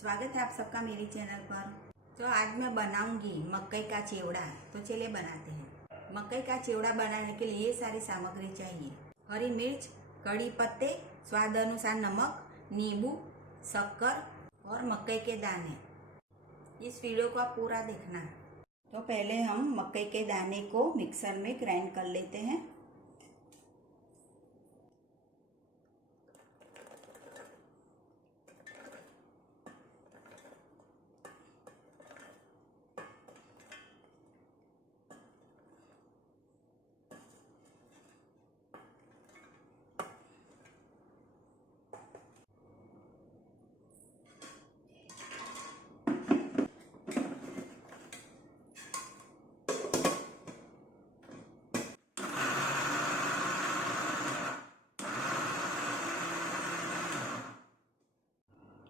स्वागत है आप सबका मेरी चैनल पर। तो आज मैं बनाऊंगी मकई का चिवड़ा। तो चलिए बनाते हैं। मकई का चिवड़ा बनाने के लिए ये सारी सामग्री चाहिए। हरी मिर्च, कड़ी पत्ते, स्वाद अनुसार नमक, नींबू, शक्कर और मकई के दाने। इस वीडियो को आप पूरा देखना है। तो पहले हम मकई के दाने को मिक्सर में ग्राइंड कर लेते हैं।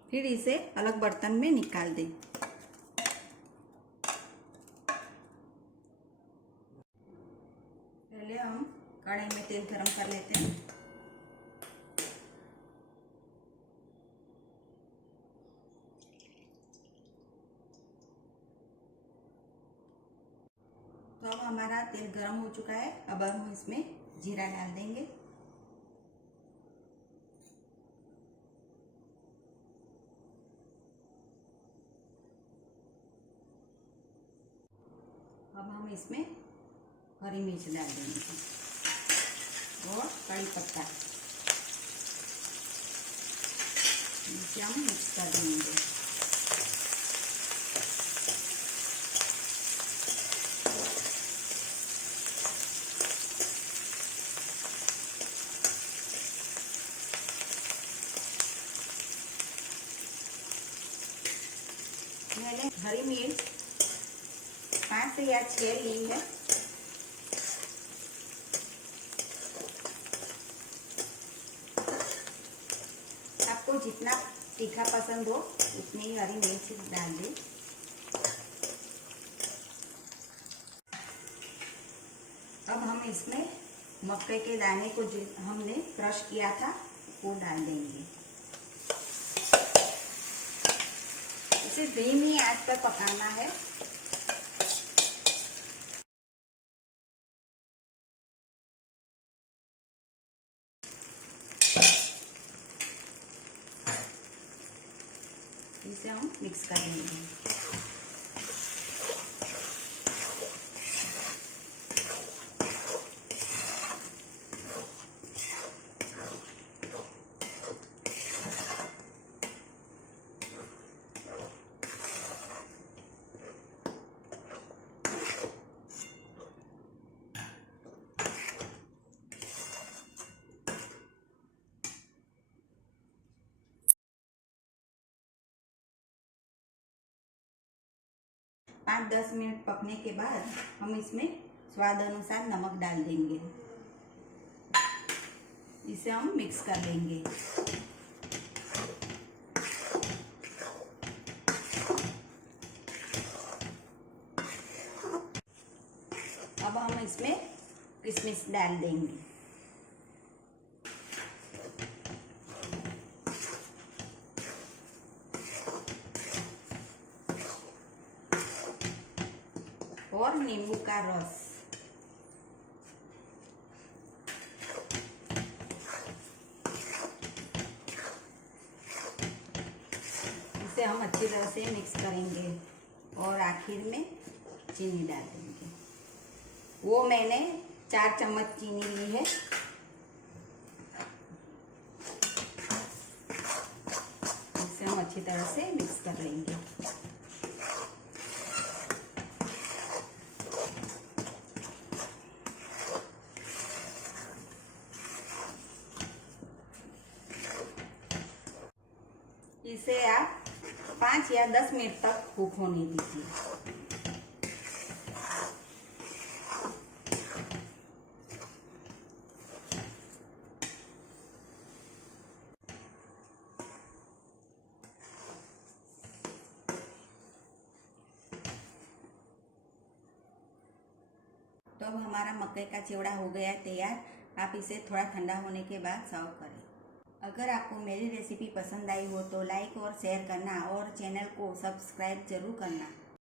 फिर इसे अलग बर्तन में निकाल दें। पहले हम कढ़ाई में तेल गरम कर लेते हैं। तो अब हमारा तेल गरम हो चुका है। अब हम इसमें जीरा डाल देंगे। अब हम इसमें हरी मिर्च डाल देंगे और कड़ी पत्ता, इसे हम मिक्स कर देंगे। मैंने हरी मिर्च 5 से या 6 ली है। आपको जितना तीखा पसंद हो उतनी ही हरी मिर्च डाल दें। अब हम इसमें मक्के के दाने को जो हमने क्रश किया था वो डाल देंगे। इसे धीमी आंच पर पकाना है। इसे हम मिक्स कर देंगे। पाँच 10 मिनट पकने के बाद हम इसमें स्वाद अनुसार नमक डाल देंगे। इसे हम मिक्स कर लेंगे। अब हम इसमें किशमिश डाल देंगे। और नींबू का रस। इसे हम अच्छी तरह से मिक्स करेंगे और आखिर में चीनी डाल देंगे। वो मैंने 4 चम्मच चीनी ली है। इसे हम अच्छी तरह से मिक्स कर लेंगे। इसे आप 5 या 10 मिनट तक कुक होने दीजिए। तो अब हमारा मकई का चिवड़ा हो गया तैयार। आप इसे थोड़ा ठंडा होने के बाद सर्व करें। अगर आपको मेरी रेसिपी पसंद आई हो तो लाइक और शेयर करना और चैनल को सब्सक्राइब जरूर करना।